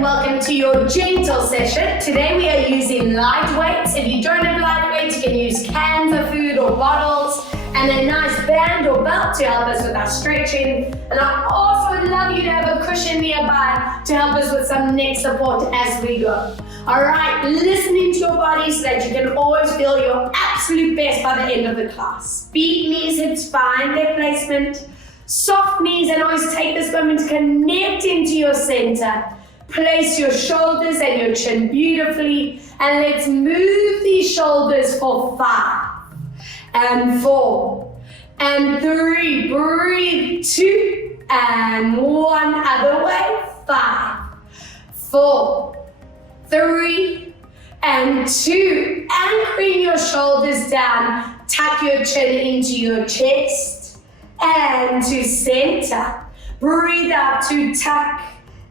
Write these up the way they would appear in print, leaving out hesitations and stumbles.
and welcome to your gentle session. Today we are using light weights. If you don't have light weights, you can use cans of food or bottles and a nice band or belt to help us with our stretching. And I also would love you to have a cushion nearby to help us with some neck support as we go. All right, listen into your body so that you can always feel your absolute best by the end of the class. Feet, knees, hips, find their placement. Soft knees, and always take this moment to connect into your center. Place your shoulders and your chin beautifully, and let's move these shoulders for 5 and 4 and 3. Breathe 2 and 1. Other way. 5, 4, 3 and 2. Anchoring your shoulders down. Tuck your chin into your chest. And to center. Breathe out to tuck.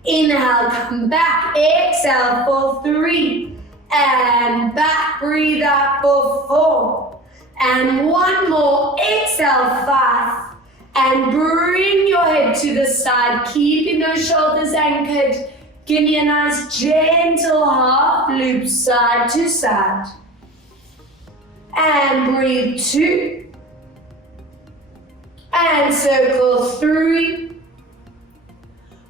Inhale, come back. Exhale for 3 and back. Breathe out for 4 and 1 more. Exhale, 5 and bring your head to the side, keeping those shoulders anchored. Give me a nice gentle half loop side to side. And breathe 2. And circle 3.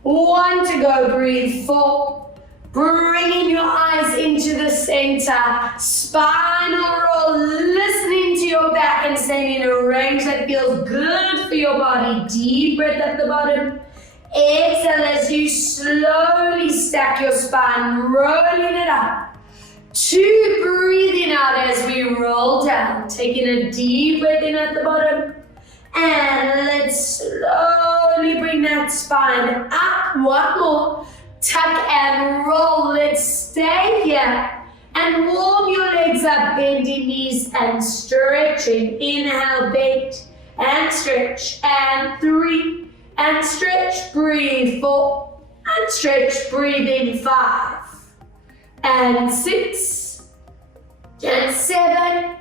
1 to go, breathe 4. Bringing your eyes into the center. Spinal roll, listening to your back and staying in a range that feels good for your body. Deep breath at the bottom. Exhale as you slowly stack your spine, rolling it up. 2, breathing out as we roll down. Taking a deep breath in at the bottom. And let's slowly bring that spine up. 1 more. Tuck and roll. Let's stay here. And warm your legs up, bending knees and stretching. Inhale, bend and stretch. And 3 and stretch. Breathe 4 and stretch. Breathe in 5 and 6 and 7.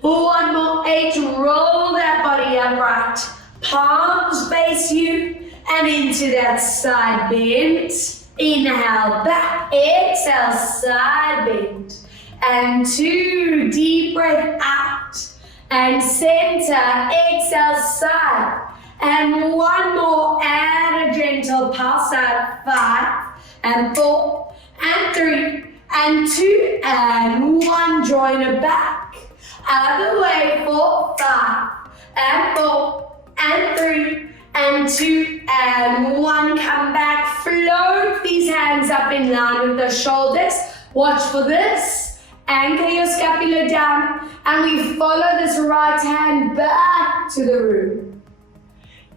1 more, 8, roll that body upright. Palms face you and into that side bend. Inhale, back, exhale, side bend. And 2, deep breath out. And center, exhale, side. And 1 more, and a gentle pulse out. 5 and 4 and 3 and 2 and 1, join it back. Other way, 4, 5 and 4 and 3 and 2 and 1. Come back, float these hands up in line with the shoulders. Watch for this. Anchor your scapula down, and we follow this right hand back to the room.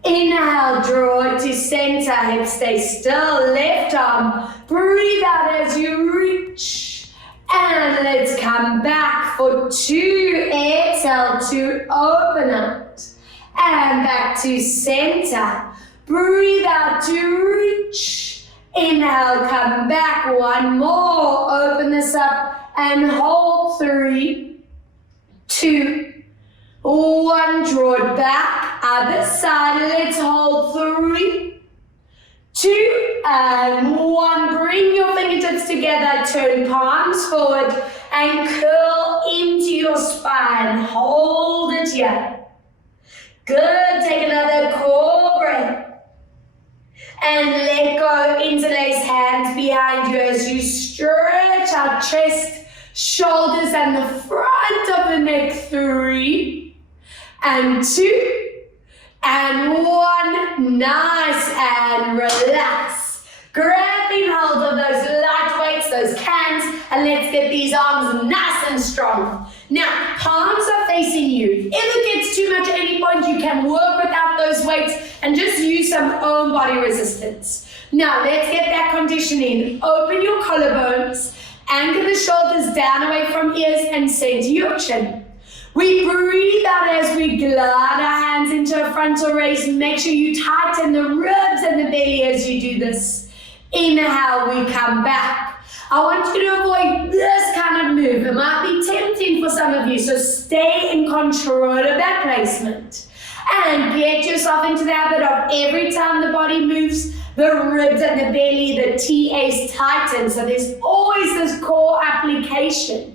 Inhale, draw it to center, hips stay still, left arm. Breathe out as you reach. And let's come back for 2. Exhale to open it. And back to center. Breathe out to reach. Inhale, come back. 1 more. Open this up and hold. 3, 2, 1. Draw it back. Other side. Let's hold. 3, 2 and 1. Bring your fingertips together, turn palms forward and curl into your spine. Hold it here. Good, take another core breath. And let go, interlace hands behind you as you stretch out chest, shoulders and the front of the neck. 3 and 2. And 1, nice, and relax. Grabbing hold of those light weights, those cans, and let's get these arms nice and strong. Now, palms are facing you. If it gets too much at any point, you can work without those weights and just use some own body resistance. Now, let's get that conditioning. Open your collarbones, anchor the shoulders down away from ears, and center your chin. We breathe out as we glide our hands into a frontal raise. Make sure you tighten the ribs and the belly as you do this. Inhale, we come back. I want you to avoid this kind of move. It might be tempting for some of you, so stay in control of that placement. And get yourself into the habit of every time the body moves, the ribs and the belly, the TAs tighten. So there's always this core application.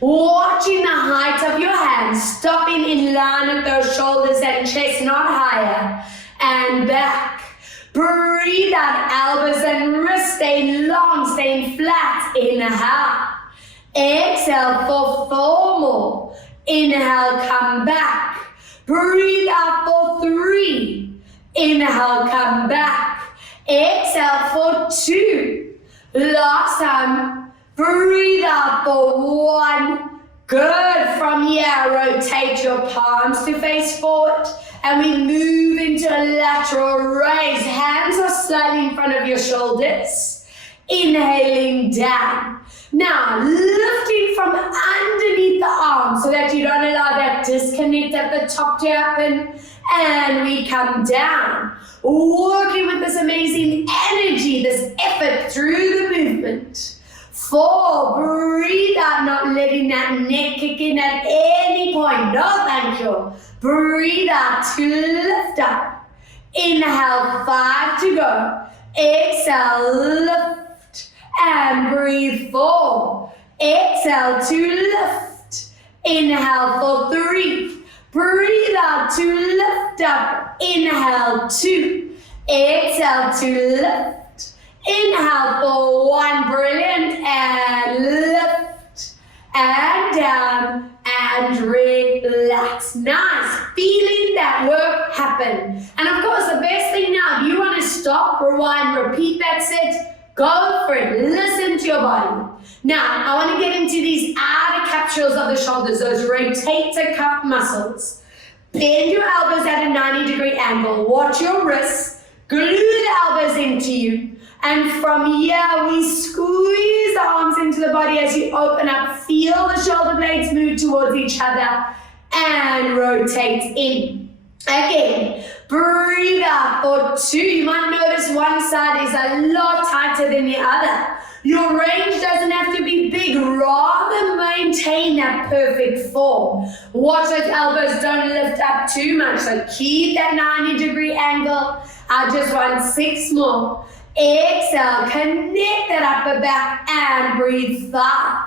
Watching the height of your hands, stopping in line with those shoulders and chest, not higher, and back. Breathe out, elbows and wrists staying long, staying flat. Inhale. Exhale for 4 more. Inhale, come back. Breathe out for 3. Inhale, come back. Exhale for 2. Last time. Breathe out for 1. Good. From here, rotate your palms to face forward. And we move into a lateral raise. Hands are slightly in front of your shoulders. Inhaling down. Now, lifting from underneath the arms so that you don't allow that disconnect at the top to happen. And we come down. Working with this amazing energy, this effort through the movement. 4, breathe out, not letting that neck kick in at any point. No, thank you. Breathe out to lift up. Inhale, 5 to go. Exhale, lift. And breathe 4. Exhale to lift. Inhale for 3. Breathe out to lift up. Inhale 2. Exhale to lift. Inhale for 1, brilliant, and lift, and down, and relax. Nice, feeling that work happen. And of course, the best thing now, if you want to stop, rewind, repeat that set, go for it, listen to your body. Now, I want to get into these outer capsules of the shoulders, those rotator cuff muscles. Bend your elbows at a 90-degree angle, watch your wrists, glue the elbows into you. And from here, we squeeze the arms into the body as you open up. Feel the shoulder blades move towards each other and rotate in. Again, breathe out for 2. You might notice one side is a lot tighter than the other. Your range doesn't have to be big, rather maintain that perfect form. Watch those elbows don't lift up too much, so keep that 90-degree angle. I just want 6 more. Exhale, connect that upper back and breathe 5.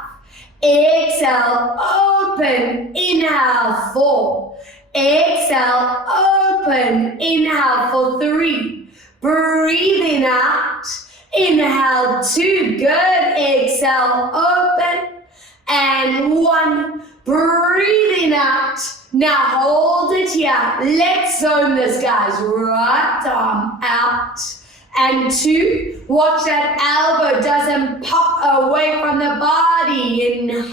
Exhale, open, inhale 4. Exhale, open, inhale for 3. Breathing out, inhale 2, good. Exhale, open, and 1. Breathing out. Now hold it here. Let's zone this, guys. Right arm out. And 2, watch that elbow doesn't pop away from the body. Inhale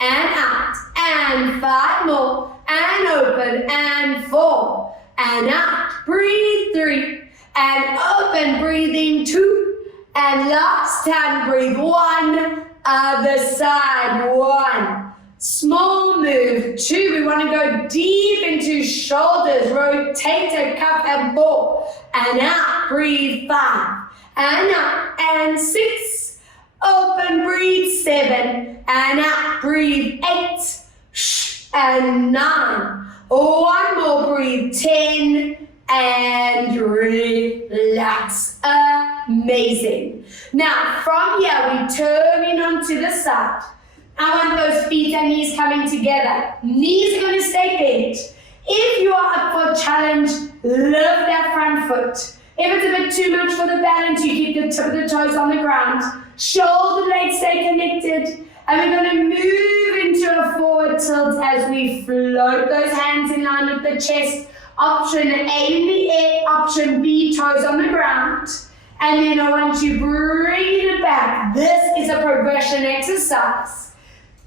and out. And 5 more. And open. And 4. And out. Breathe 3. And open. Breathing 2. And last time, breathe 1. Other side. 1. Small move. 2. We want to go deep into shoulders. Rotator cuff and 4. And out. Breathe 5. And out. And 6. Open. Breathe 7. And out. Breathe 8. And 9. 1 more. Breathe 10. And relax. Amazing. Now, from here, we turn in onto the side. I want those feet and knees coming together. Knees are going to stay bent. If you are up for a challenge, lift that front foot. If it's a bit too much for the balance, you keep the tip of the toes on the ground. Shoulder blades stay connected. And we're going to move into a forward tilt as we float those hands in line with the chest. Option A in the air, option B, toes on the ground. And then I want you bringing it back. This is a progression exercise.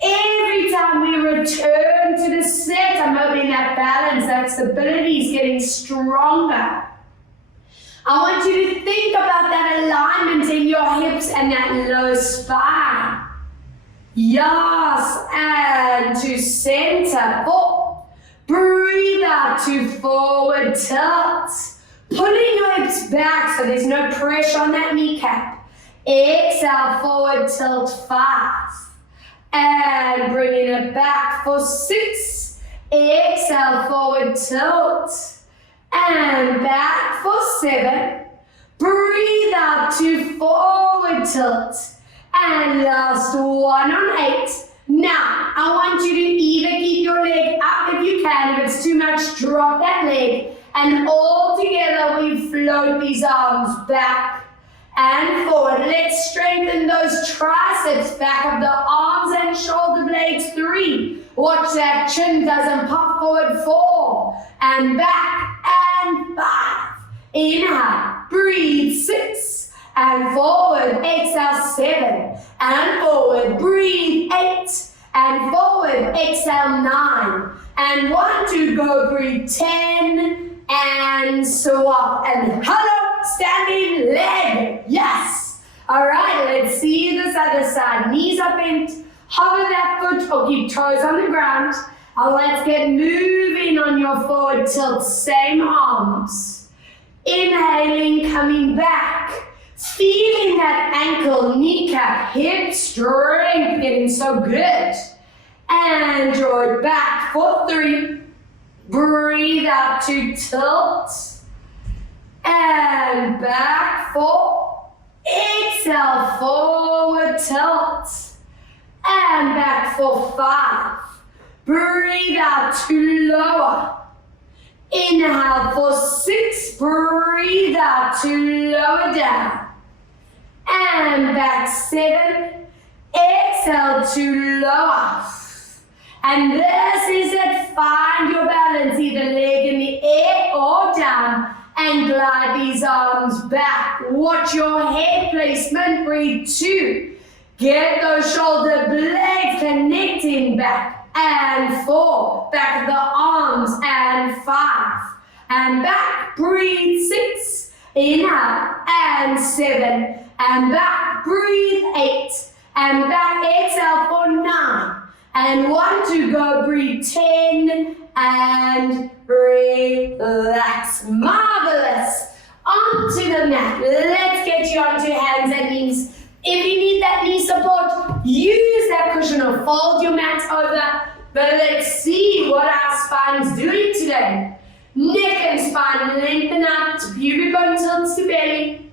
Every time we return to the set, I'm hoping that balance, that stability is getting stronger. I want you to think about that alignment in your hips and that low spine. Yes, and to center. 4. Breathe out to forward tilt. Pulling your hips back so there's no pressure on that kneecap. Exhale, forward tilt 5. And bringing it back for 6. Exhale, forward tilt. And back for 7. Breathe out to forward tilt. And last one on 8. Now, I want you to either keep your leg up if you can. If it's too much, drop that leg. And all together, we float these arms back and forward. Let's strengthen those triceps, back of the arms and shoulder blades. 3. Watch that chin doesn't pop forward. 4. And back and 5. Inhale, breathe. 6. And forward, exhale. 7. And forward, breathe. 8. And forward, exhale. 9. And 1, 2, go, breathe. 10. And swap. And hello, standing leg. Yes. All right, let's see this other side. Knees are bent. Hover that foot or keep toes on the ground. And let's get moving on your forward tilt. Same arms. Inhaling, coming back. Feeling that ankle, kneecap, hip strength getting so good. And draw it back for 3. Breathe out to tilt. And back 4. Exhale, forward tilt. And back for 5. Breathe out to lower. Inhale for 6. Breathe out to lower down. And back 7. Exhale to lower. And this is it. Find your balance, either leg in the air or down. And glide these arms back. Watch your head placement. Breathe. 2. Get those shoulder blades connecting back. And 4. Back of the arms. And 5. And back. Breathe. 6. Inhale. And 7. And back. Breathe. 8. And back. Exhale for 9. And 1, 2, go, breathe. 10. And relax. Marvelous. Onto the mat. Let's get you onto hands and knees. If you need that knee support, use that cushion or fold your mat over. But let's see what our spine's doing today. Neck and spine lengthen out, pubic bone tilts to belly.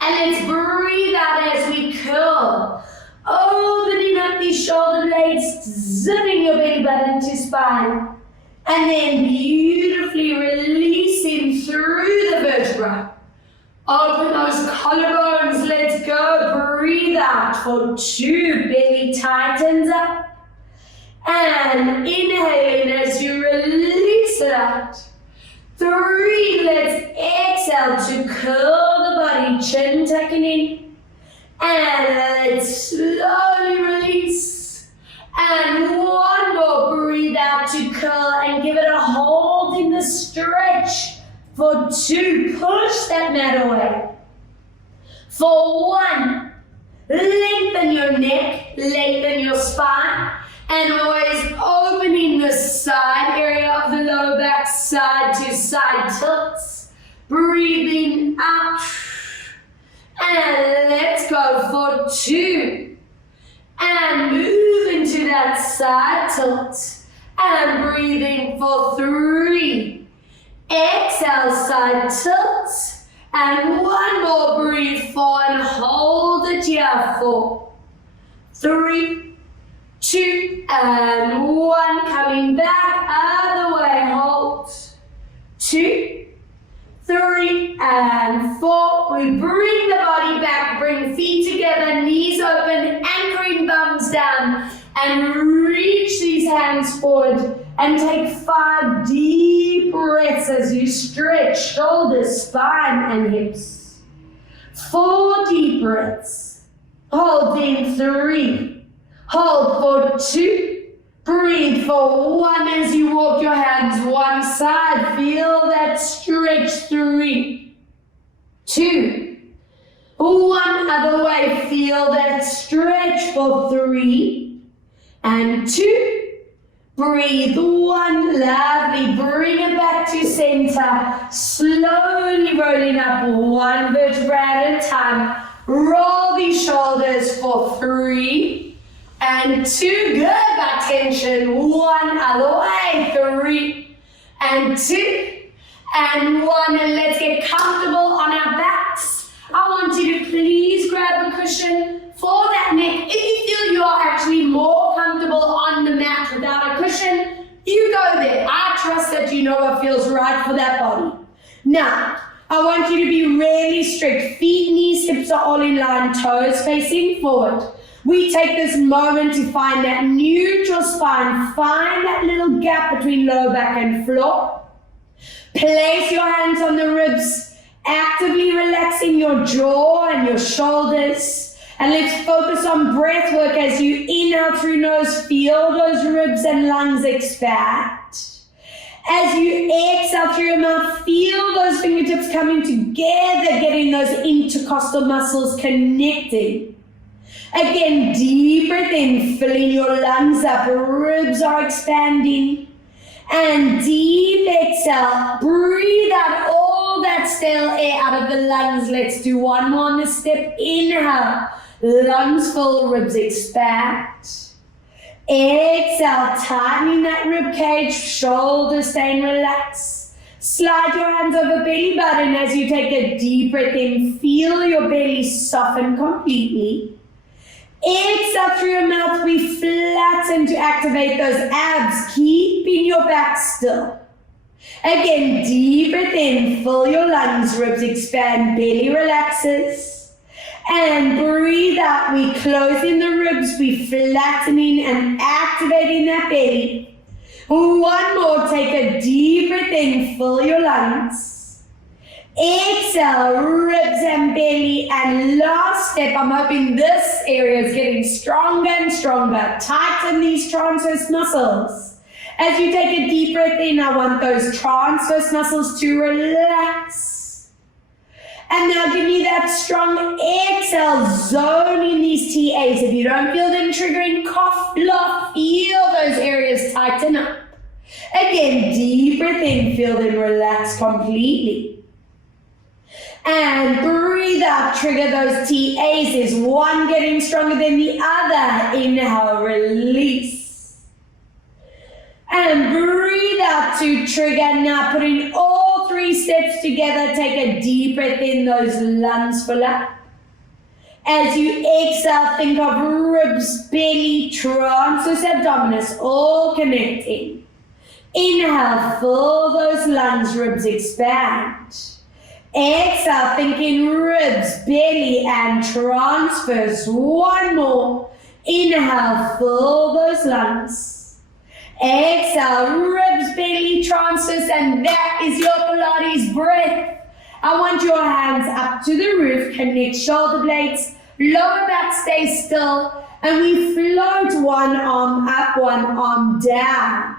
And let's breathe out as we curl. Opening up these shoulder blades, zipping your belly button to spine. And then beautifully releasing through the vertebra. Open those collarbones, let's go. Breathe out for 2, belly tightens up. And inhaling as you release it out. 3, let's exhale to curl the body, chin tucking in. And let's slowly release. And 1 more, breathe out to curl and give it a hold in the stretch. For 2, push that mat away. For 1, lengthen your neck, lengthen your spine. And always opening the side area of the lower back, side to side tilts. Breathing out. And let's go for 2. And move into that side tilt. And breathing for 3. Exhale, side tilt. And 1 more, breathe 4 and hold it here. 4, 3, 2, and 1. Coming back, other way, hold. 2, 3, and 4. We bring the body back, bring feet together, knees open, anchoring thumbs down, and reach these hands forward. And take 5 deep breaths as you stretch shoulders, spine, and hips. 4 deep breaths. Holding 3. Hold for 2. Breathe for 1 as you walk your hands one side. Feel that stretch. 3, 2, 1 other way. Feel that stretch for 3 and 2. Breathe 1, lovely. Bring it back to center. Slowly rolling up 1 vertebra at a time. Roll these shoulders for 3 and 2. Good, back tension. 1 other way. 3 and 2 and 1. And let's get comfortable on our backs. I want you to please grab a cushion for that neck. If you feel you are actually more comfortable on the mat without a cushion, you go there. I trust that you know what feels right for that body. Now, I want you to be really strict. Feet, knees, hips are all in line, toes facing forward. We take this moment to find that neutral spine. Find that little gap between lower back and floor. Place your hands on the ribs, actively relaxing your jaw and your shoulders. And let's focus on breath work as you inhale through nose. Feel those ribs and lungs expand. As you exhale through your mouth, feel those fingertips coming together, getting those intercostal muscles connecting. Again, deep breath in, filling your lungs up, ribs are expanding. And deep exhale, breathe out all that stale air out of the lungs. Let's do one more on the step. Inhale, lungs full, ribs expand. Exhale, tightening that rib cage, shoulders staying relaxed. Slide your hands over belly button as you take a deep breath in. Feel your belly soften completely. Exhale through your mouth, we flatten to activate those abs, keeping your back still. Again, deep breath in, fill your lungs, ribs expand, belly relaxes. And breathe out, we closing the ribs, we flattening and activating that belly. One more, take a deep breath in, fill your lungs. Exhale, ribs and belly, and last step, I'm hoping this area is getting stronger and stronger. Tighten these transverse muscles. As you take a deep breath in, I want those transverse muscles to relax. And now give me that strong exhale, zoning these TAs. If you don't feel them triggering, cough, bluff, feel those areas tighten up. Again, deep breath in, feel them relax completely. And breathe out, trigger those TAs. Is one getting stronger than the other? Inhale, release. And breathe out to trigger. Now putting all 3 steps together, take a deep breath in, those lungs full up. As you exhale, think of ribs, belly, transverse abdominis, all connecting. Inhale, fill those lungs, ribs expand. Exhale, thinking ribs, belly, and transverse. One more. Inhale, fill those lungs. Exhale, ribs, belly, transverse, and that is your Pilates breath. I want your hands up to the roof, connect shoulder blades, lower back stays still, and we float one arm up, one arm down.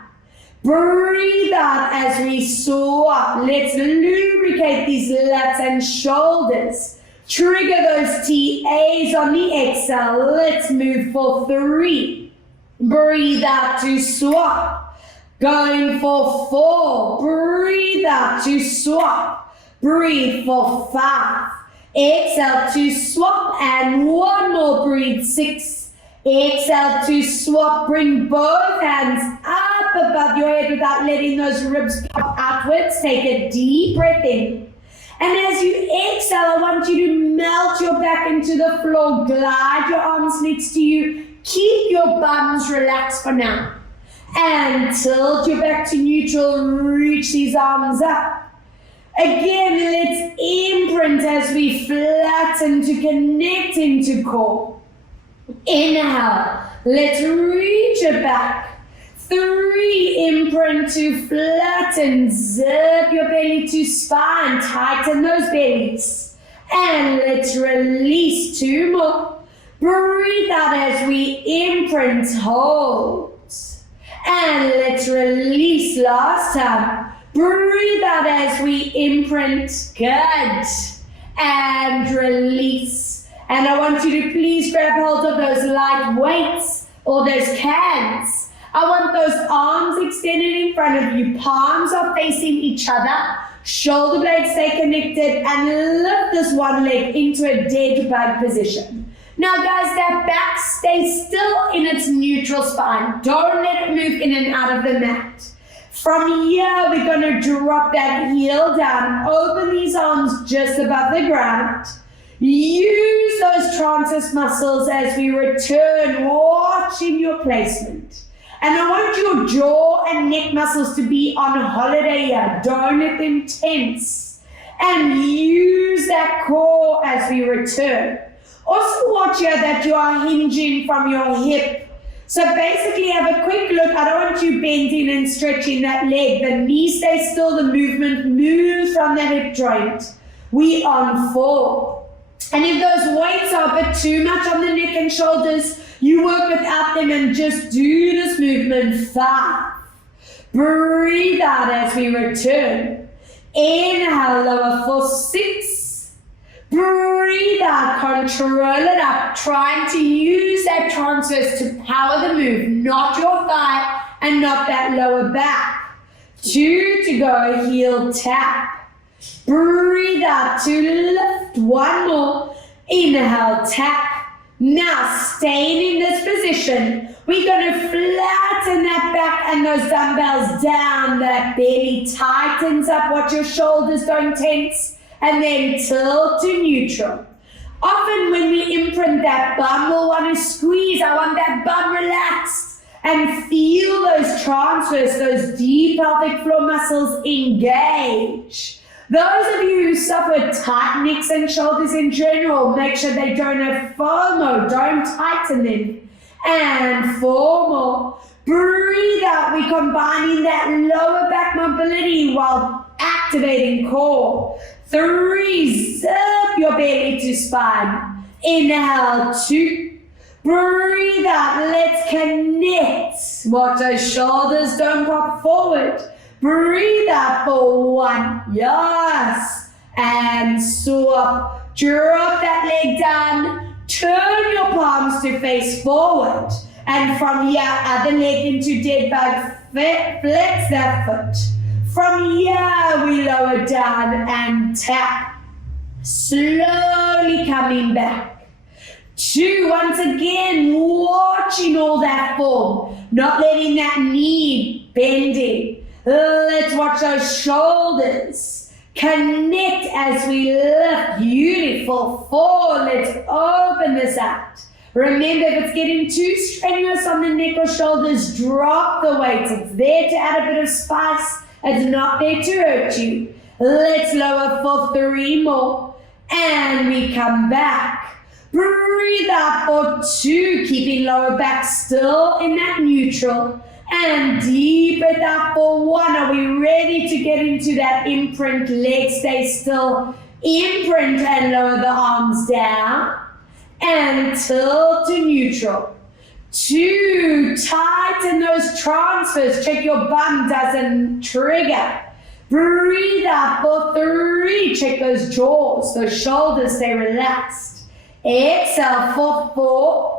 Breathe out as we swap. Let's lubricate these lats and shoulders. Trigger those TAs on the exhale. Let's move for 3. Breathe out to swap. Going for 4. Breathe out to swap. Breathe for 5. Exhale to swap, and one more. Breathe 6. Exhale to swap. Bring both hands up above your head without letting those ribs pop outwards. Take a deep breath in. And as you exhale, I want you to melt your back into the floor. Glide your arms next to you. Keep your bums relaxed for now. And tilt your back to neutral. Reach these arms up. Again, let's imprint as we flatten to connect into core. Inhale. Let's reach it back. 3, imprint to flatten. Zip your belly to spine. Tighten those bellies. And let's release. 2 more. Breathe out as we imprint. Hold. And let's release. Last time. Breathe out as we imprint. Good. And release. And I want you to please grab hold of those light weights or those cans. I want those arms extended in front of you. Palms are facing each other. Shoulder blades stay connected, and lift this one leg into a dead bug position. Now guys, that back stays still in its neutral spine. Don't let it move in and out of the mat. From here, we're going to drop that heel down, open these arms just above the ground. Use those transverse muscles as we return, watching your placement. And I want your jaw and neck muscles to be on holiday here. Don't let them tense. And use that core as we return. Also watch here that you are hinging from your hip. So basically have a quick look. I don't want you bending and stretching that leg. The knee stays still, the movement moves from the hip joint. We on 4. And if those weights are a bit too much on the neck and shoulders, you work without them and just do this movement. 5. Breathe out as we return. Inhale, lower for 6. Breathe out, control it up, trying to use that transverse to power the move, not your thigh and not that lower back. 2 to go, heel tap. Breathe out to lift. 1 more. Inhale, tap. Now, staying in this position, we're going to flatten that back and those dumbbells down. That belly tightens up. Watch your shoulders don't tense. And then tilt to neutral. Often when we imprint that bum, we'll want to squeeze. I want that bum relaxed. And feel those transverse, those deep pelvic floor muscles engage. Those of you who suffer tight necks and shoulders in general, make sure they don't have FOMO. Don't tighten them. And 4 more. Breathe out. We're combining that lower back mobility while activating core. 3. Zip your belly to spine. Inhale. 2. Breathe out. Let's connect. Watch those shoulders don't pop forward. Breathe out for 1. Yes. And swap. Drop that leg down. Turn your palms to face forward. And from here, other leg into dead bug. Flex that foot. From here, we lower down and tap. Slowly coming back. 2, once again, watching all that form. Not letting that knee bending. Let's watch those shoulders. Connect as we lift. Beautiful. 4. Let's open this out. Remember, if it's getting too strenuous on the neck or shoulders, drop the weights. It's there to add a bit of spice. It's not there to hurt you. Let's lower for 3 more. And we come back. Breathe out for 2. Keeping lower back still in that neutral. And deep breath out for 1. Are we ready to get into that imprint? Legs stay still. Imprint and lower the arms down. And tilt to neutral. 2. Tighten those transfers. Check your bum doesn't trigger. Breathe out for 3. Check those jaws. Those shoulders stay relaxed. Exhale for 4.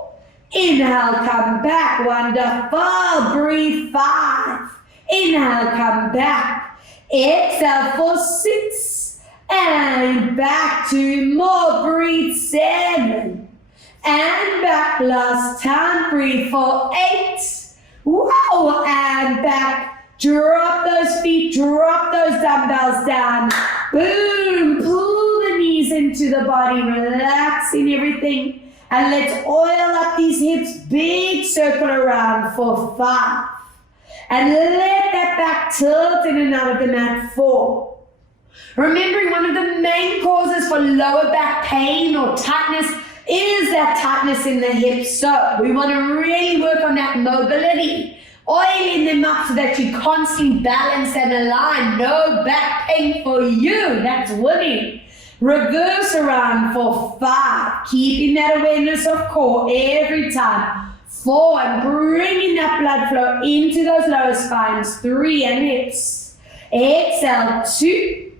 Inhale, come back. Wonderful. Breathe 5. Inhale, come back. Exhale for 6. And back 2 more. Breathe 7. And back. Last time. Breathe for 8. Wow. And back. Drop those feet. Drop those dumbbells down. Boom. Pull the knees into the body. Relaxing everything. And let's oil up these hips, big circle around for 5. And let that back tilt in and out of the mat 4. Remembering one of the main causes for lower back pain or tightness is that tightness in the hips. So we want to really work on that mobility, oiling them up so that you constantly balance and align. No back pain for you. That's winning. Reverse around for 5, keeping that awareness of core every time. 4, and bringing that blood flow into those lower spines. 3, and hips. Exhale, 2.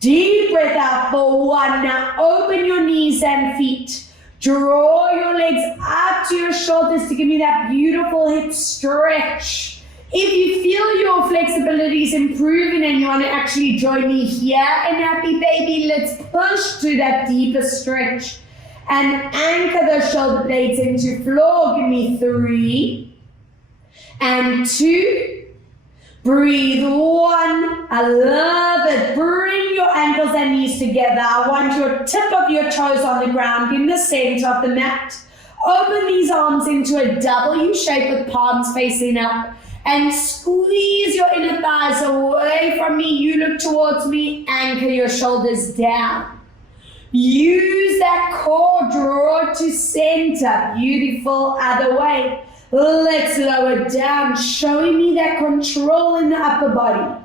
Deep breath out for 1. Now open your knees and feet. Draw your legs up to your shoulders to give me that beautiful hip stretch. If you feel your flexibility is improving and you want to actually join me here in Happy Baby, let's push to that deeper stretch and anchor those shoulder blades into floor. Give me 3 and 2. Breathe. 1. I love it. Bring your ankles and knees together. I want your tip of your toes on the ground in the center of the mat. Open these arms into a W shape with palms facing up. And squeeze your inner thighs away from me. You look towards me. Anchor your shoulders down. Use that core. Draw to center. Beautiful. Other way. Let's lower down, showing me that control in the upper body.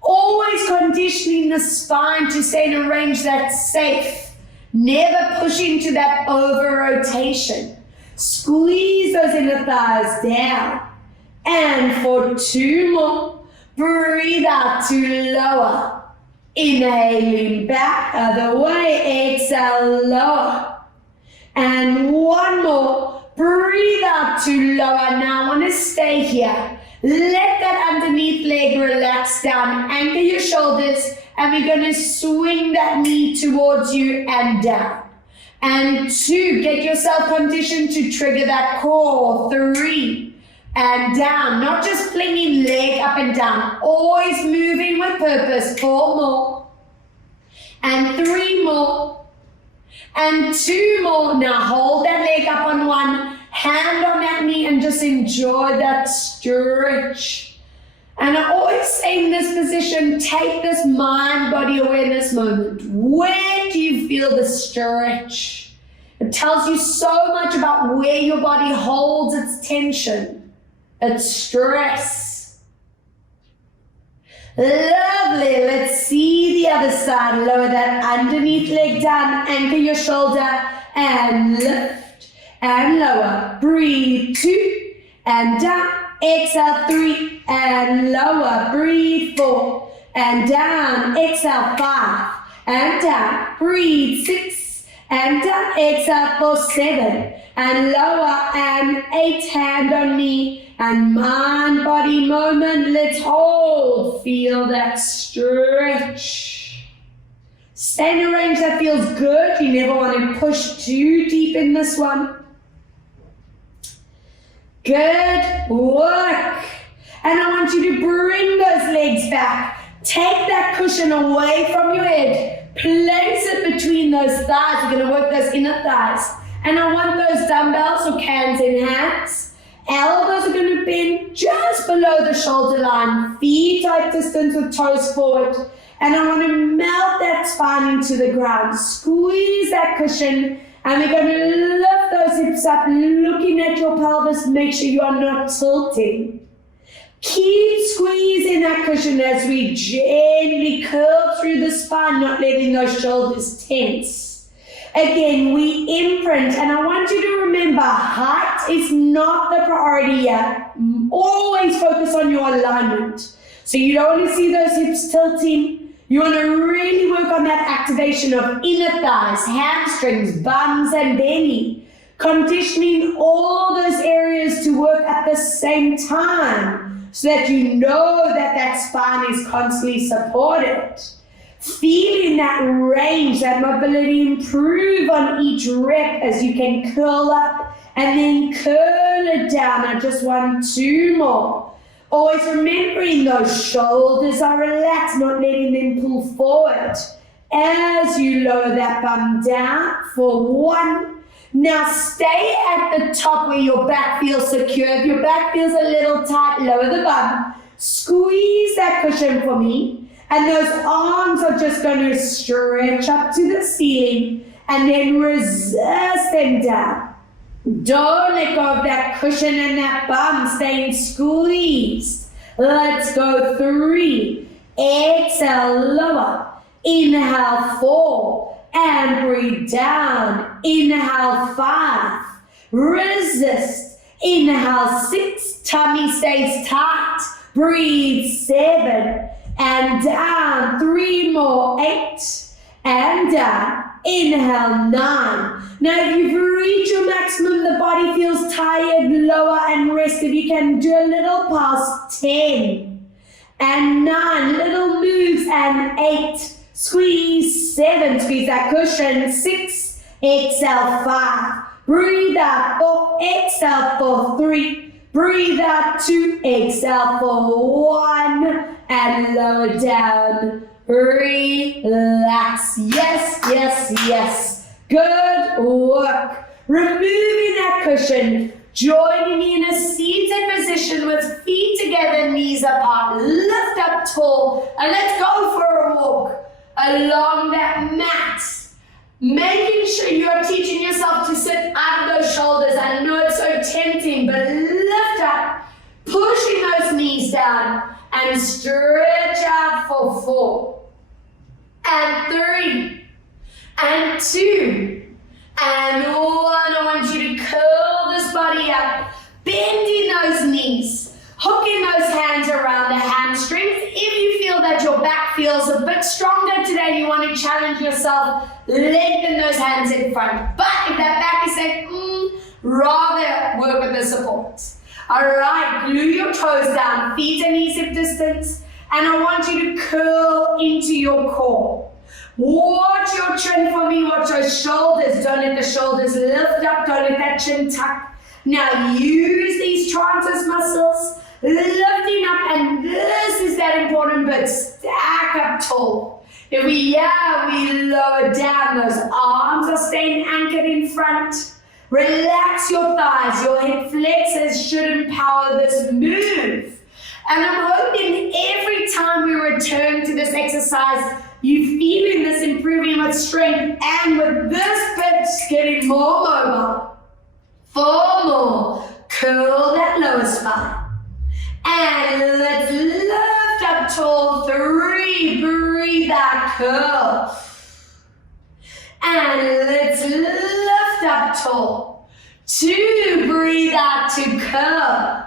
Always conditioning the spine to stay in a range that's safe. Never push into that over-rotation. Squeeze those inner thighs down. And for 2 more, breathe out to lower. Inhaling back, other way, exhale, lower. And 1 more. Breathe out to lower. Now I want to stay here. Let that underneath leg relax down. Anchor your shoulders and we're going to swing that knee towards you and down. And 2, get yourself conditioned to trigger that core. 3, and down. Not just flinging leg up and down. Always moving with purpose. 4 more. And 3 more. And 2 more. Now hold that leg up on 1, hand on that knee, and just enjoy that stretch. And I always say in this position, take this mind-body awareness moment. Where do you feel the stretch? It tells you so much about where your body holds its tension, its stress. Lovely. Let's see the other side. Lower that underneath leg down. Anchor your shoulder and lift and lower. Breathe. 2 and down. Exhale. 3 and lower. Breathe. 4 and down. Exhale. 5 and down. Breathe. 6 and down. Exhale for 7 and lower. And 8. Hand on knee. And mind body moment. Let's hold. Feel that stretch. Stay in a range that feels good. You never want to push too deep in this one. Good work. And I want you to bring those legs back. Take that cushion away from your head. Place it between those thighs. We're going to work those inner thighs. And I want those dumbbells or cans in hands. Elbows are going to bend just below the shoulder line. Feet hip distance with toes forward. And I want to melt that spine into the ground. Squeeze that cushion. And we're going to lift those hips up, looking at your pelvis. Make sure you are not tilting. Keep squeezing that cushion as we gently curl through the spine, not letting those shoulders tense. Again, we imprint, and I want you to remember, height is not the priority yet. Always focus on your alignment. So you don't want to see those hips tilting. You want to really work on that activation of inner thighs, hamstrings, bums, and belly. Conditioning all those areas to work at the same time so that you know that that spine is constantly supported. Feeling that range, that mobility improve on each rep as you can curl up and then curl it down. I just want 2 more. Always remembering those shoulders are relaxed, not letting them pull forward. As you lower that bum down for 1. Now stay at the top where your back feels secure. If your back feels a little tight, lower the bum. Squeeze that cushion for me. And those arms are just going to stretch up to the ceiling and then resist them down. Don't let go of that cushion and that bum, staying squeezed. Let's go 3. Exhale, lower. Inhale, 4. And breathe down. Inhale, 5. Resist. Inhale, 6. Tummy stays tight. Breathe, 7. And down. 3 more. 8. And down. Inhale, 9. Now if you've reached your maximum, the body feels tired, lower and rest. If you can do a little past 10. And 9. Little moves. And 8. Squeeze. 7. Squeeze that cushion. 6. Exhale, 5. Breathe out. 4. Exhale for 3. Breathe out 2. Exhale for 1. And lower down. Relax. Yes, yes, yes. Good work. Removing that cushion. Joining in a seated position with feet together, knees apart. Lift up tall. And let's go for a walk along that mat. Making sure you're teaching yourself to sit out of those shoulders. I know it's so tempting, but lift up, pushing those knees down, and stretch out for 4, and 3, and 2, and 1. I want you to curl this body up, bending those knees, hooking those hands around the hamstrings. If you feel that your back feels a bit stronger today, you want to challenge yourself, lengthen those hands in front. But if that back is saying, rather work with the support. All right, glue your toes down, feet and knees hip distance, and I want you to curl into your core. Watch your chin for me, watch those shoulders. Don't let the shoulders lift up, don't let that chin tuck. Now use these transverse muscles, lifting up, and this is that important bit, stack up tall. If we lower down, those arms are staying anchored in front. Relax your thighs, your hip flexors should empower this move. And I'm hoping every time we return to this exercise, you're feeling this improving with strength and with this bit getting more mobile. 4 more. Curl that lower spine. And let's lift up tall. 3. Breathe out. Curl. And let's lift up tall. 2. Breathe out to curl.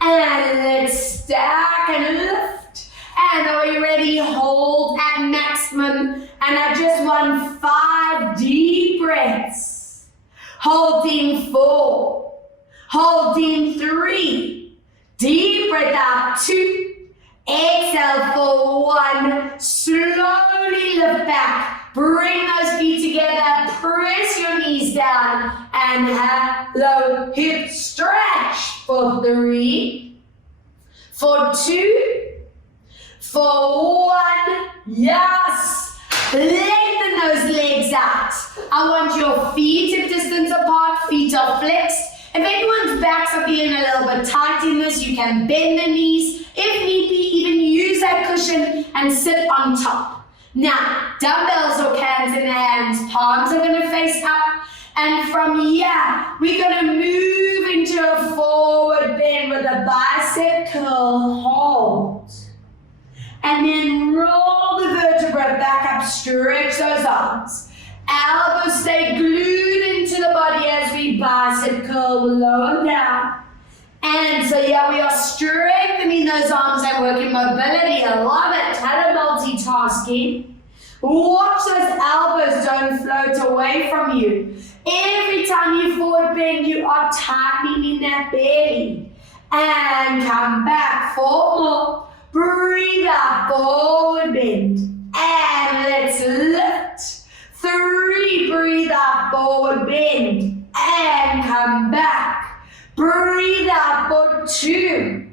And let's stack and lift. And are we ready? Hold at maximum. And I just want 5 deep breaths. Holding 4. Holding 3. Deep breath out. 2. Exhale for 1. Slowly lift back. Bring those feet together. Press your knees down. And low hip stretch for 3. For 2. For 1. Yes. Lengthen those legs out. I want your feet hip distance apart. Feet are flexed. If anyone's backs are feeling a little bit tight in this, you can bend the knees. If need be, even use that cushion and sit on top. Now, dumbbells or cans in the hands. Palms are going to face up. And from here, we're going to move into a forward bend with a bicep curl. Hold. And then roll the vertebra back up. Stretch those arms. Elbows stay glued into the body as we bicep curl lower down. And so we are strengthening those arms and working mobility. I love it. Hello, multitasking. Watch those elbows don't float away from you. Every time you forward bend, you are tightening in that belly. And come back. 4 more. Breathe out. Forward bend. And let's lift. 3, breathe out, forward bend, and come back. Breathe out for 2,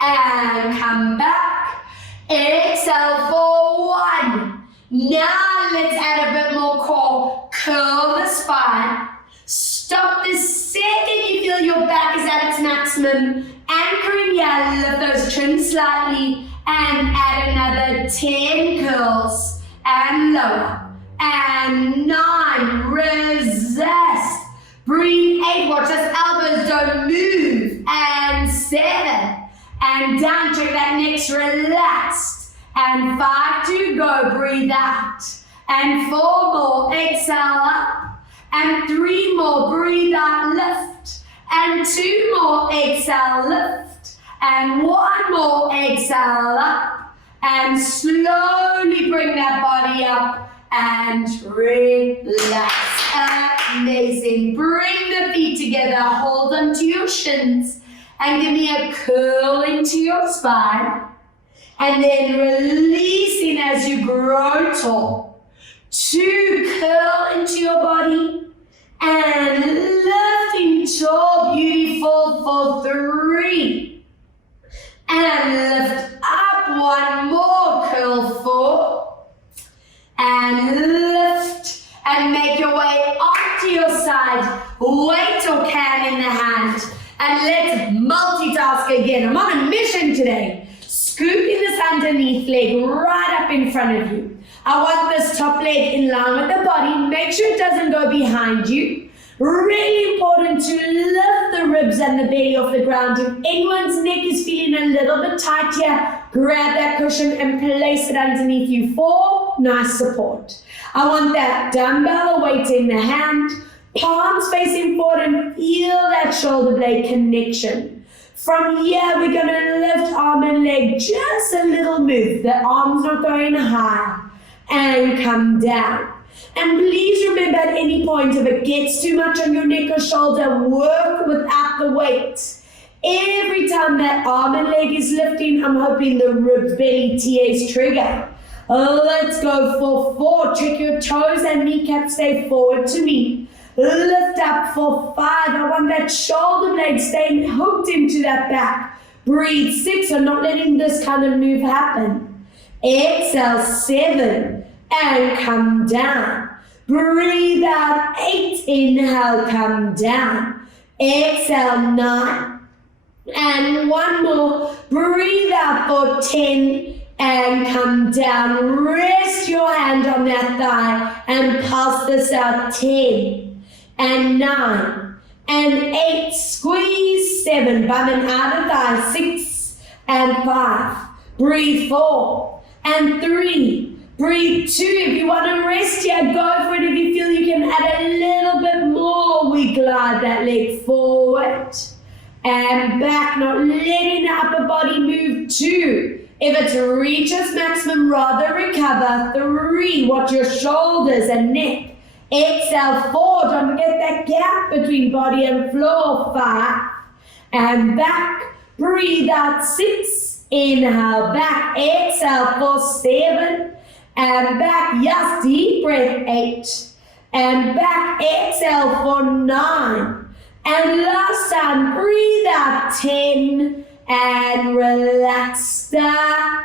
and come back. Exhale for 1. Now let's add a bit more core. Curl the spine. Stop the second you feel your back is at its maximum. Anchoring here, lift those chins slightly, and add another 10 curls, and lower. And 9, resist. Breathe. 8, watch those elbows don't move. And 7, and down, check that next, relaxed. And 5 to go, breathe out. And 4 more, exhale up. And 3 more, breathe out, lift. And 2 more, exhale, lift. And 1 more, exhale up. And slowly bring that body up. And relax. Amazing. Bring the feet together. Hold them to your shins. And give me a curl into your spine. And then releasing as you grow tall. 2, curl into your body. And lifting tall, beautiful and lift up. One more, curl 4, and lift, and make your way onto your side, weight or can in the hand, and let's multitask again. I'm on a mission today. Scooping this underneath leg right up in front of you. I want this top leg in line with the body. Make sure it doesn't go behind you. Really important to lift the ribs and the belly off the ground. If anyone's neck is feeling a little bit tight here, grab that cushion and place it underneath you for nice support. I want that dumbbell or weight in the hand, palms facing forward, and feel that shoulder blade connection. From here, we're going to lift arm and leg, just a little move. The arms not going high, and come down. And please remember at any point, if it gets too much on your neck or shoulder, work without the weight. Every time that arm and leg is lifting, I'm hoping the ribs, belly, TAs trigger. Let's go for 4. Check your toes and kneecaps, stay forward to me. Lift up for 5. I want that shoulder blade staying hooked into that back. Breathe. 6. I'm not letting this kind of move happen. Exhale. 7. And come down. Breathe out. 8. Inhale. Come down. Exhale. 9. And one more. Breathe out for 10. And come down. Rest your hand on that thigh and pulse this out. 10. And 9, and 8, squeeze. 7, bum and outer thigh. 6, and 5, breathe. 4, and 3, breathe. 2, if you want to rest here, go for it. If you feel you can add a little bit more, we glide that leg forward and back, not letting the upper body move. 2, if it reaches maximum, rather recover. 3, watch your shoulders and neck. Exhale. 4, don't forget that gap between body and floor. 5, and back. Breathe out. 6, inhale, back. Exhale for 7, and back. Yes, deep breath. 8, and back. Exhale for 9, and last time. Breathe out. 10, and relax the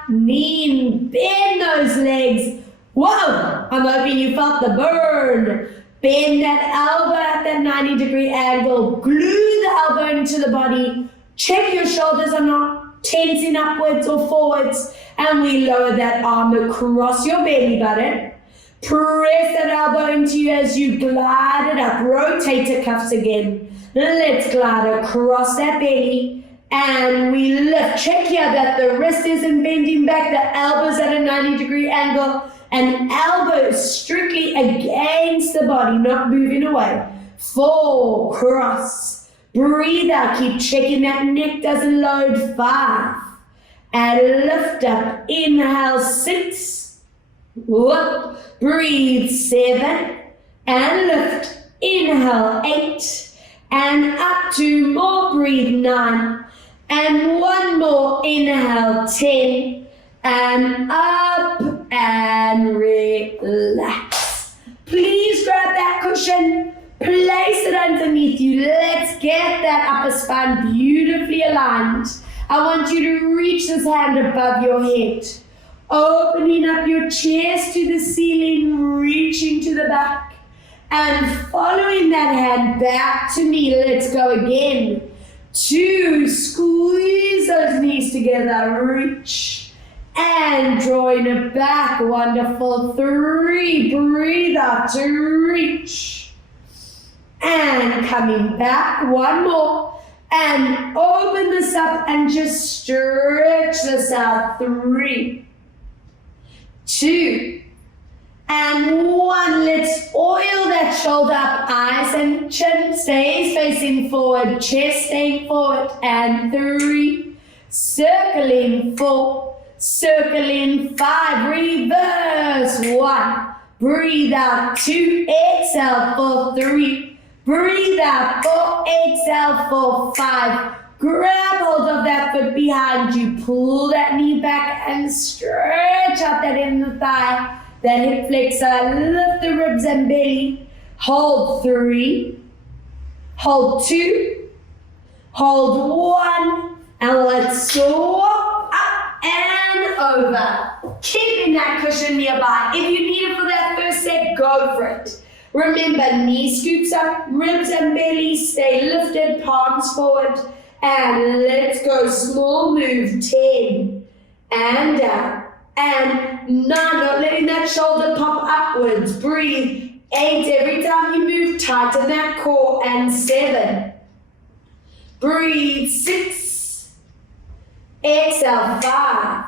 knee. Bend those legs. Whoa, I'm hoping you felt the burn. Bend that elbow at that 90-degree angle. Glue the elbow into the body. Check your shoulders are not tensing upwards or forwards. And we lower that arm across your belly button. Press that elbow into you as you glide it up. Rotate the cuffs again. Let's glide across that belly. And we lift. Check here that the wrist isn't bending back. The elbow's at a 90-degree angle. And elbow strictly against the body, not moving away. 4, cross. Breathe out. Keep checking that neck doesn't load. 5. And lift up. Inhale. 6. Whoop. Breathe. 7. And lift. Inhale. 8. And up 2 more. Breathe. 9. And one more. Inhale. 10. And up. And relax. Please grab that cushion, place it underneath you. Let's get that upper spine beautifully aligned. I want you to reach this hand above your head, opening up your chest to the ceiling, reaching to the back, and following that hand back to me. Let's go again. 2, squeeze those knees together, reach. And drawing it back. Wonderful. 3, breathe out to reach. And coming back. 1 more. And open this up and just stretch this out. 3, 2, and 1. Let's oil that shoulder up. Eyes and chin stays facing forward. Chest staying forward. And 3, circling 4. Circling 5, reverse 1, breathe out 2, exhale for 3, breathe out 4, exhale for 5. Grab hold of that foot behind you, pull that knee back and stretch out that inner thigh, that hip flexor, lift the ribs and belly. Hold 3, hold 2, hold 1, and let's swap and over. Keeping that cushion nearby. If you need it for that first set, go for it. Remember, knees scoops up, ribs and belly stay lifted, palms forward. And let's go, small move, 10, and down, and 9, not letting that shoulder pop upwards, breathe, 8, every time you move, tighten that core, and 7, breathe, 6, exhale, 5,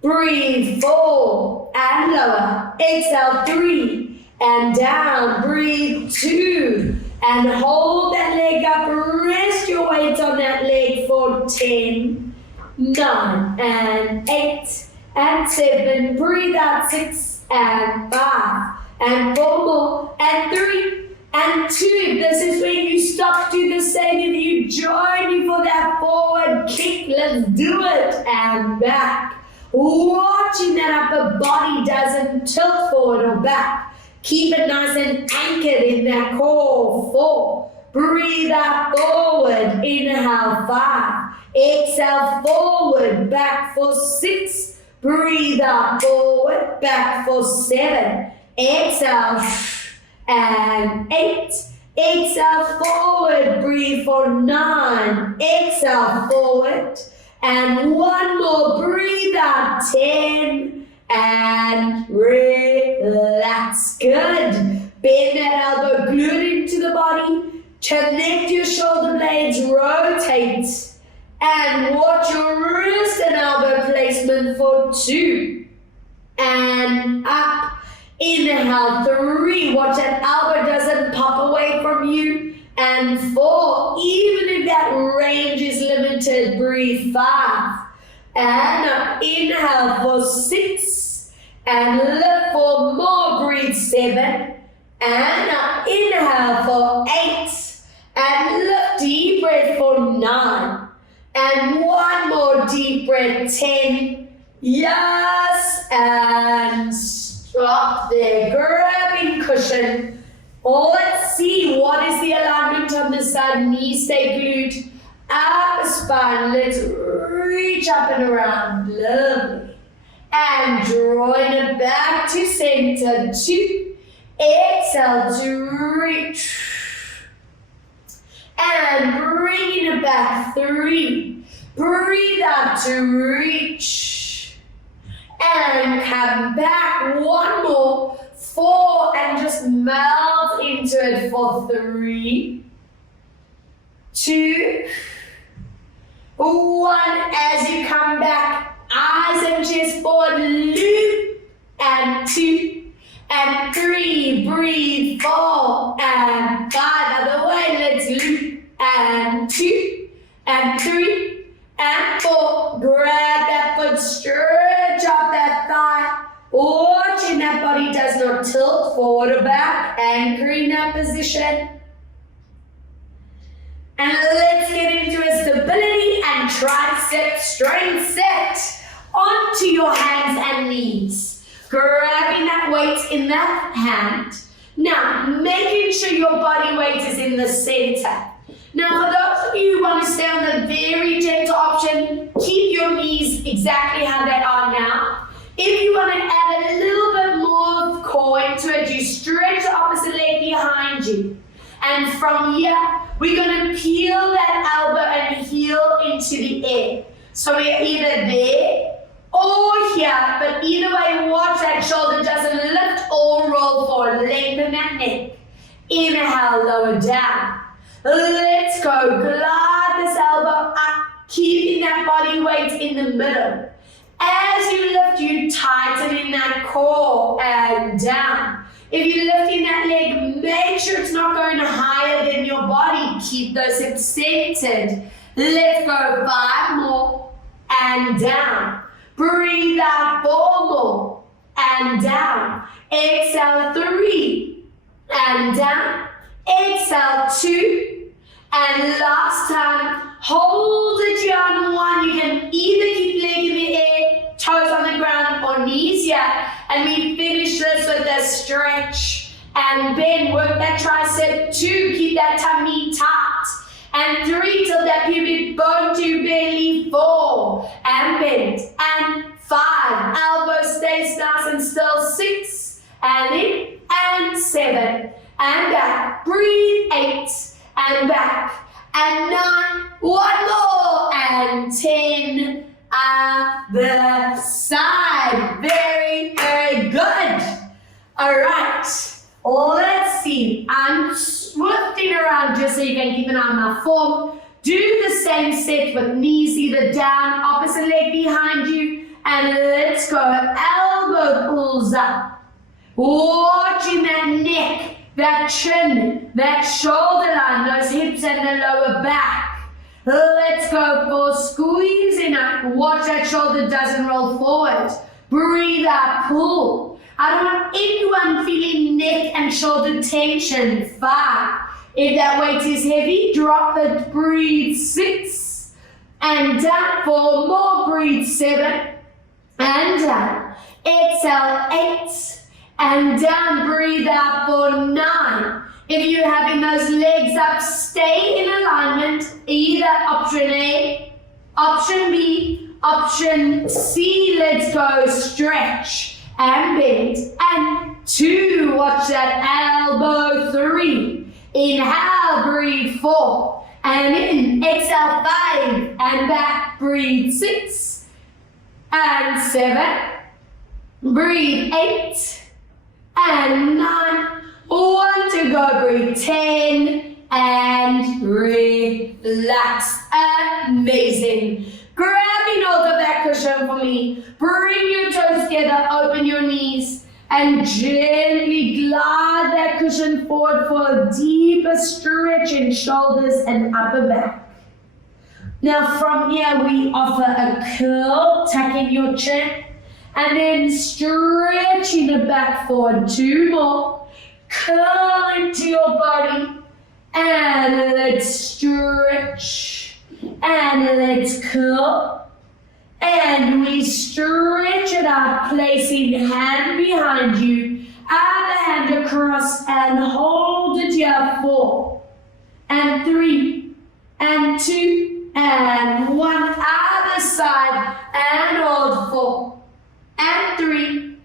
breathe, 4, and lower, exhale, 3, and down, breathe, 2, and hold that leg up, rest your weight on that leg for 10, 9, and 8, and 7, breathe out, 6, and 5, and 4 more, and 3, and 2. This is where you stop, do the same. If you join me for that forward kick, let's do it, and back. Watching that upper body doesn't tilt forward or back. Keep it nice and anchored in that core. 4. Breathe out forward. Inhale, 5. Exhale forward. Back for 6. Breathe out forward. Back for 7. Exhale. And 8. Exhale forward. Breathe for 9. Exhale forward. And 1 more. Breathe out. 10. And relax. Good. Bend that elbow, glue it into the body. Connect your shoulder blades, rotate. And watch your wrist and elbow placement for 2. And up. Inhale, 3. Watch that elbow doesn't pop away from you. And 4. Even if that range is limited, breathe. 5. And up, inhale for 6, and lift for more, breathe. 7, and up, inhale for 8, and lift, deep breath for 9, and 1 more deep breath, 10, yes, and stop there, grabbing cushion. Let's see, what is the alignment on this side? Knees stay glued. Upper spine, let's reach up and around, lovely. And drawing it back to center, 2. Exhale to reach. And bringing it back, 3. Breathe out to reach. And come back, 1 more, 4, and just melt into it for 3, 2, 1. As you come back, eyes and chest forward, loop, and 2, and 3, breathe, 4, and 5, other way, let's loop, and 2, and 3, and 4, grab that foot, stretch up that thigh, watching that body does not tilt forward or back, anchoring that position. And let's get into a stability and tricep strength set. Onto your hands and knees. Grabbing that weight in that hand. Now, making sure your body weight is in the center. Now, for those of you who want to stay on the very gentle option, keep your knees exactly how they are now. If you want to add a little bit more core into it, you stretch the opposite leg behind you. And from here, we're going to peel that elbow and heel into the air. So we're either there or here, but either way, watch that shoulder doesn't lift or roll forward. Lengthen that neck. Inhale, lower down. Let's go. Glide this elbow up, keeping that body weight in the middle. As you lift, you tighten in that core and down. If you're lifting that leg, make sure it's not going higher than your body. Keep those hips centered. Let's go. 5 more and down. Breathe out. 4 more and down. Exhale. 3 and down. Exhale. 2 and last time. Hold it here on 1. You can either keep leg in the air, toes on the ground, or knees here. And we finish this with a stretch and bend. Work that tricep 2. Keep that tummy tight. and 3, tilt that pubic bone to belly, 4, and bend, and 5, elbow stays nice and still, 6, and in, and 7, and back, breathe, 8, and back, and 9, one more, and 10, other side. Very, very good. All right, let's see. I'm swifting around just so you can keep an eye on my form. Do the same set with knees either down, opposite leg behind you, and let's go. Elbow pulls up. Watching that neck, that chin, that shoulder line, those hips and the lower back. Let's go for squeezing up. Watch that shoulder doesn't roll forward. Breathe out, pull. I don't want anyone feeling neck and shoulder tension. 5. If that weight is heavy, drop it. Breathe. 6. And down. 4 more. Breathe. 7. And down. Exhale. 8. And down. Breathe out for 9. If you're having those legs up, stay in alignment. Either option A, option B, option C. Let's go. Stretch and bend. And 2. Watch that elbow. 3. Inhale. Breathe. 4. And in. Exhale. 5. And back. Breathe. 6. And 7. Breathe. 8. And 9. 1 to go, breathe, 10, and relax. Amazing. Grabbing hold of that cushion for me. Bring your toes together, open your knees, and gently glide that cushion forward for a deeper stretch in shoulders and upper back. Now from here, we offer a curl, tucking your chin, and then stretching the back forward. 2 more. Curl into your body, and let's stretch, and let's curl, and we stretch it out, placing hand behind you, other hand across, and hold it here. 4, and 3, and 2, and 1, other side, and hold. 4, and 3,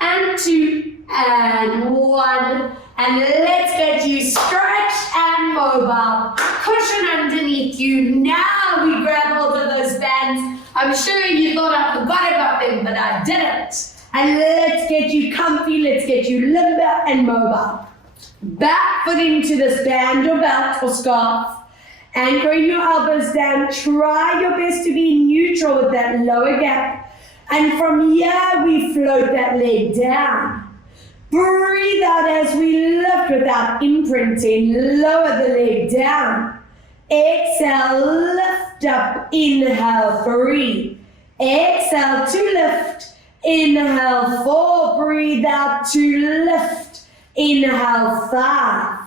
and 2, and 1, and let's get you stretched and mobile. Cushion underneath you. Now we grab hold of those bands. I'm sure you thought I forgot about them, but I didn't. And let's get you comfy, let's get you limber and mobile. Back foot into this band or belt or scarf. Anchoring your elbows down. Try your best to be neutral with that lower gap. And from here, we float that leg down. Breathe out as we lift without imprinting. Lower the leg down. Exhale, lift up. Inhale, 3. Exhale to lift. Inhale, 4. Breathe out to lift. Inhale, 5.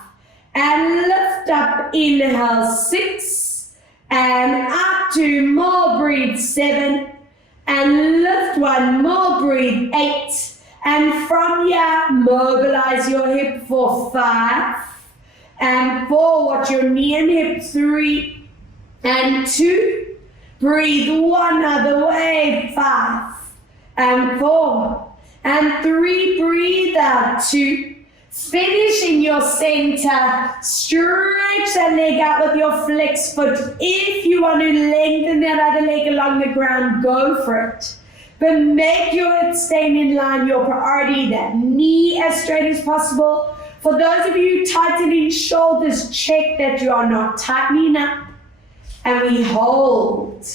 And lift up. Inhale, 6. And up 2 more. Breathe, 7. And lift 1 more. Breathe, 8. And from here, mobilize your hip for 5, and 4, watch your knee and hip, 3, and 2, breathe 1 other way, 5, and 4, and 3, breathe out, 2, finish in your center, stretch that leg out with your flex foot. If you want to lengthen that other leg along the ground, go for it. But make your hips staying in line your priority, that knee as straight as possible. For those of you tightening shoulders, check that you are not tightening up. And we hold.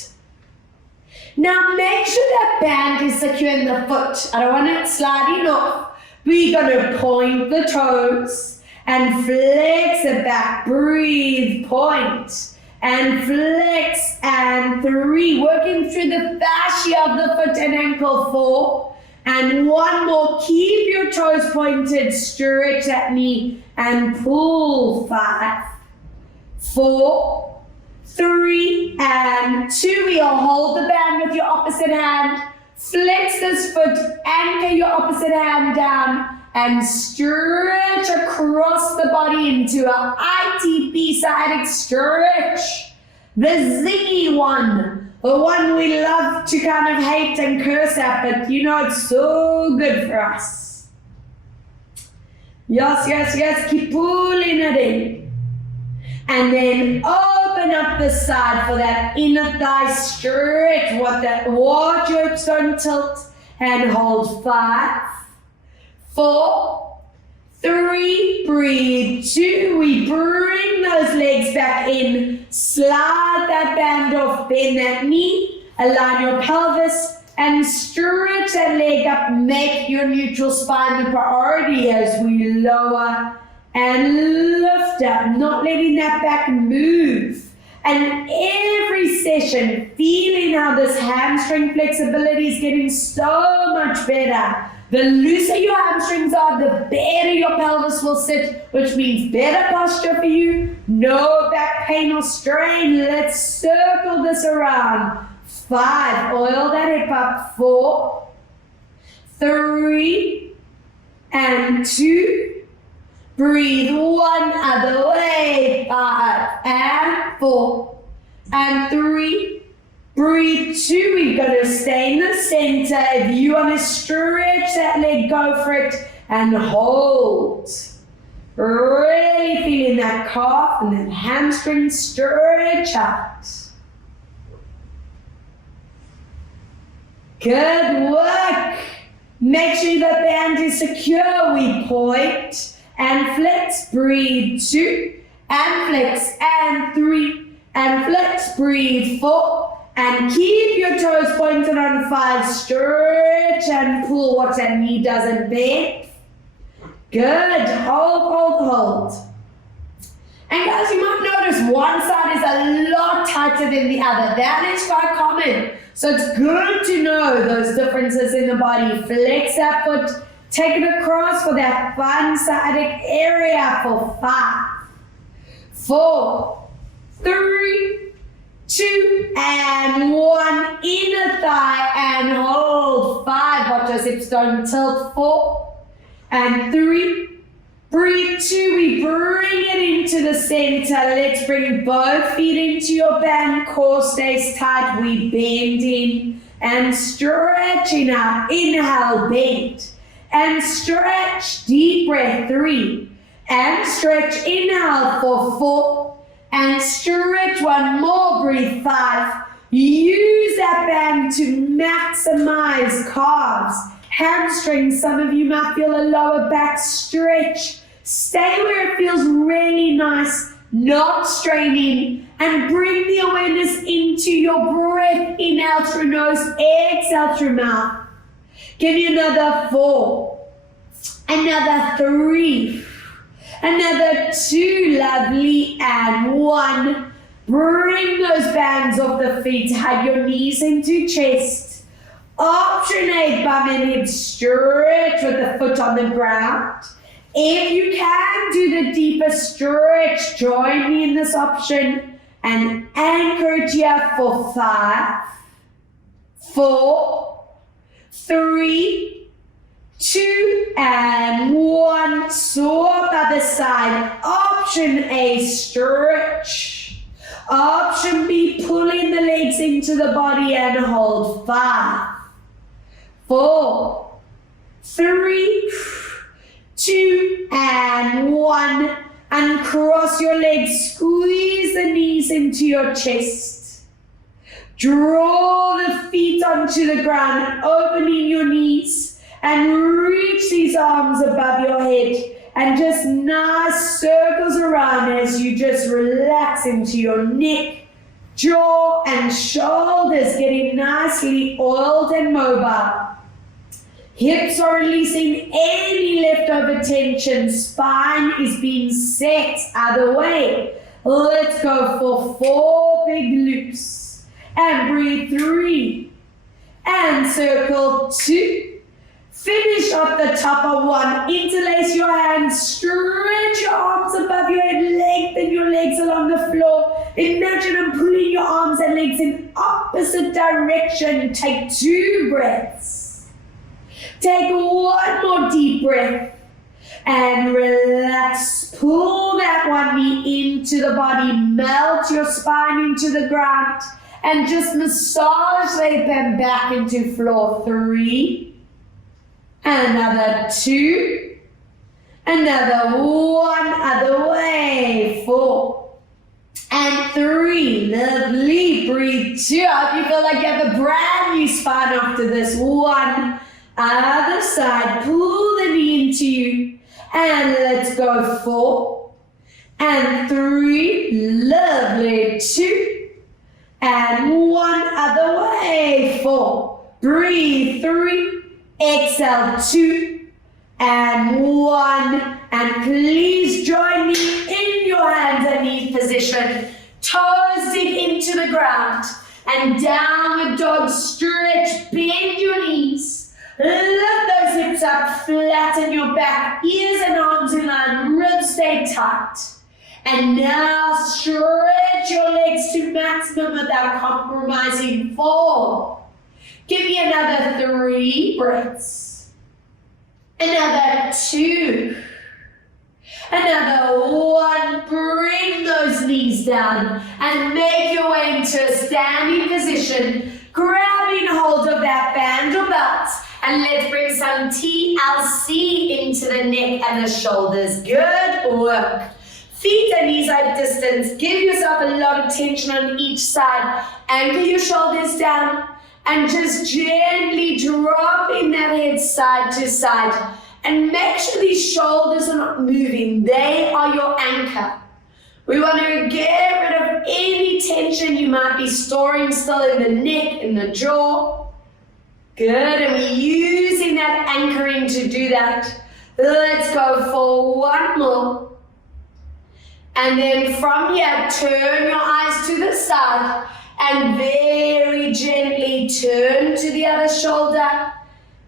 Now make sure that band is secure in the foot. I don't want it sliding off. We're going to point the toes and flex it back. Breathe, point. And flex, and 3, working through the fascia of the foot and ankle, 4, and 1 more, keep your toes pointed, stretch that knee, and pull, 5, 4, 3, and 2, we'll hold the band with your opposite hand, flex this foot, anchor your opposite hand down, and stretch across the body into a I ITP sciatic stretch. The zingy one. The one we love to kind of hate and curse at, but you know it's so good for us. Yes, yes, yes. Keep pulling it in. And then open up the side for that inner thigh stretch. Watch your hips don't tilt. And hold 5, 4, 3, breathe, 2. We bring those legs back in. Slide that band off, bend that knee, align your pelvis, and stretch that leg up. Make your neutral spine the priority as we lower and lift up, not letting that back move. And every session, feeling how this hamstring flexibility is getting so much better. The looser your hamstrings are, the better your pelvis will sit, which means better posture for you, no back pain or strain. Let's circle this around. 5, oil that hip up. 4, 3, and 2. Breathe 1 other way. 5 and 4 and 3. Breathe 2. We're going to stay in the center. If you want to stretch that leg, go for it and hold. Really feeling that calf and that hamstring stretch out. Good work. Make sure the band is secure. We point and flex, breathe 2, and flex, and 3, and flex, breathe 4, and keep your toes pointed on 5, stretch and pull, watch that knee doesn't bend. Good, hold. And guys, you might notice one side is a lot tighter than the other. That is quite common. So it's good to know those differences in the body. Flex that foot. Take it across for that fun sciatic area for 5, 4, 3, 2, and 1. Inner thigh and hold. 5. Watch those hips don't tilt. 4 and 3. Breathe 2. We bring it into the center. Let's bring both feet into your band. Core stays tight. We bend in and stretching out. Inhale, bend. And stretch, deep breath, 3, and stretch, inhale for 4, and stretch one more, breathe 5. Use that band to maximize calves, hamstrings. Some of you might feel a lower back stretch. Stay where it feels really nice, not straining, and bring the awareness into your breath. Inhale through nose, exhale through mouth. Give me another 4, another 3, another 2, lovely, and 1. Bring those bands off the feet, hug your knees into chest. Option 8, bum and hip stretch with the foot on the ground. If you can do the deeper stretch, join me in this option and anchor it here for 5, 4, 3, 2, and 1. Swap other side. Option A, stretch. Option B, pulling the legs into the body and hold. 5, 4, 3, 2, and 1. Uncross your legs. Squeeze the knees into your chest. Draw the feet onto the ground, opening your knees, and reach these arms above your head. And just nice circles around as you just relax into your neck, jaw, and shoulders, getting nicely oiled and mobile. Hips are releasing any leftover tension. Spine is being set other way. Let's go for 4 big loops. And breathe 3, and circle 2. Finish off the top of 1. Interlace your hands, stretch your arms above your head, lengthen your legs along the floor. Imagine them pulling your arms and legs in opposite direction. Take 2 breaths. Take 1 more deep breath. And relax. Pull that that one knee into the body, melt your spine into the ground, and just massage the hip and back into floor. 3, another 2, another 1, other way. 4 and 3, lovely. Breathe 2. I hope you feel like you have a brand new spine after this. 1, other side, pull the knee into you, and let's go. 4 and 3, lovely. 2 and 1, other way. 4, breathe. 3, exhale. 2 and 1, and please join me in your hands and knees position. Toes dig into the ground, and downward dog stretch. Bend your knees. Lift those hips up, flatten your back, ears and arms in line, ribs stay tight. And now stretch your legs to maximum without compromising. 4. Give me another 3 breaths. Another 2. Another 1. Bring those knees down and make your way into a standing position, grabbing hold of that band or belt. And let's bring some TLC into the neck and the shoulders. Good work. Feet and knees at distance. Give yourself a lot of tension on each side. Anchor your shoulders down and just gently dropping that head side to side. And make sure these shoulders are not moving. They are your anchor. We want to get rid of any tension you might be storing still in the neck, in the jaw. Good, and we're using that anchoring to do that. Let's go for 1 more. And then from here, turn your eyes to the side and very gently turn to the other shoulder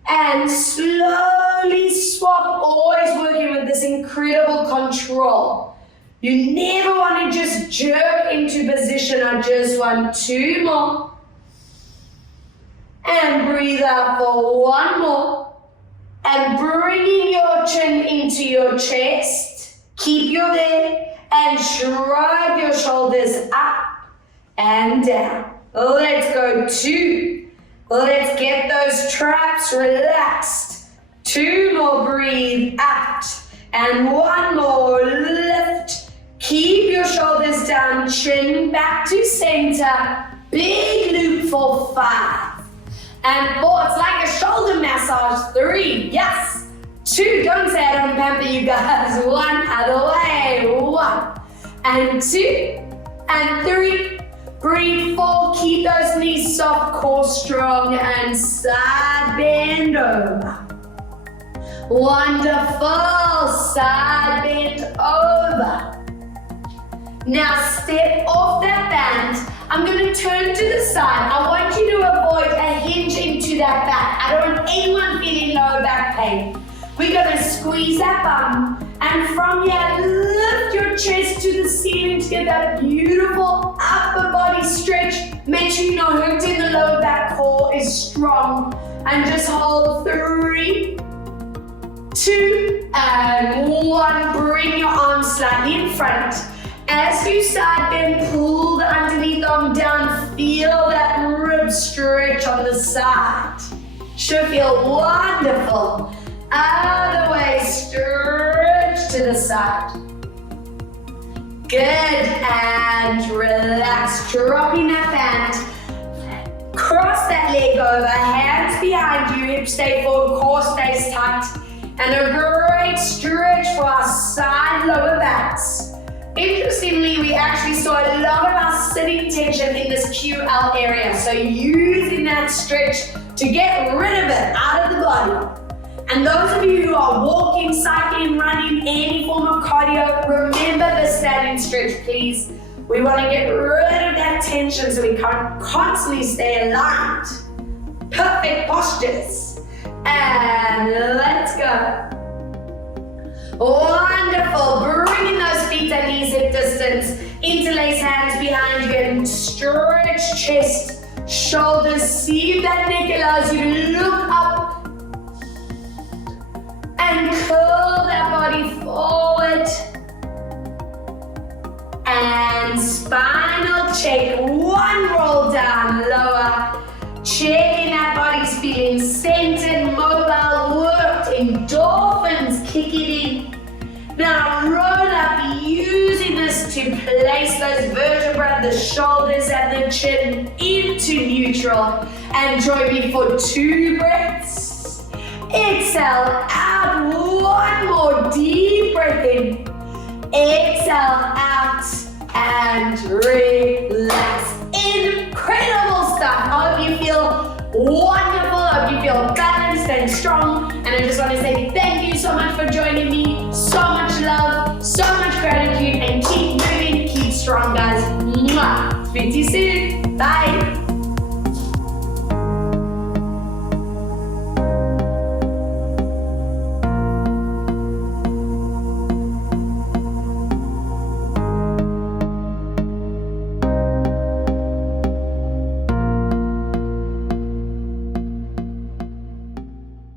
and slowly swap, always working with this incredible control. You never want to just jerk into position. I just want 2 more. And breathe out for 1 more. And bringing your chin into your chest. Keep you there. And shrug your shoulders up and down. Let's go 2. Let's get those traps relaxed. 2 more. Breathe out. And 1 more. Lift. Keep your shoulders down. Chin back to center. Big loop for 5. And 4, it's like a shoulder massage. 3, yes. 2, don't say I don't pamper you guys. 1, other way. 1 and 2 and 3. Breathe 4, keep those knees soft, core strong, and side bend over. Wonderful, side bend over. Now step off that band. I'm going to turn to the side. I want you to avoid a hinge into that back. I don't want anyone feeling lower back pain. We're going to squeeze that bum. And from here, lift your chest to the ceiling to get that beautiful upper body stretch. Make sure you're not hooked in the lower back, core is strong. And just hold 3, 2, and 1. Bring your arms slightly in front. As you side bend, pull the underneath arm down. Feel that rib stretch on the side. Should feel wonderful. Other way, stretch to the side. Good, and relax, dropping that band. Cross that leg over, hands behind you, hips stay forward, core stays tight. And a great stretch for our side lower backs. Interestingly, we actually saw a lot of our sitting tension in this QL area. So using that stretch to get rid of it out of the body. And those of you who are walking, cycling, running, any form of cardio, remember the standing stretch, please. We want to get rid of that tension so we can constantly stay aligned. Perfect postures. And let's go. Wonderful. Bringing those feet and knees hip distance. Interlace hands behind you and stretch chest, shoulders. See if that neck allows you to look up. And curl that body forward. spinal check. One roll down, lower. Checking that body's feeling centered, mobile, worked, endorphins kicking in. Now roll up, using this to place those vertebrae, the shoulders and the chin into neutral. And join me for 2 breaths. Exhale out, one more deep breath in. Exhale out and relax. Incredible stuff. I hope you feel wonderful. I hope you feel balanced and strong. And I just want to say thank you so much for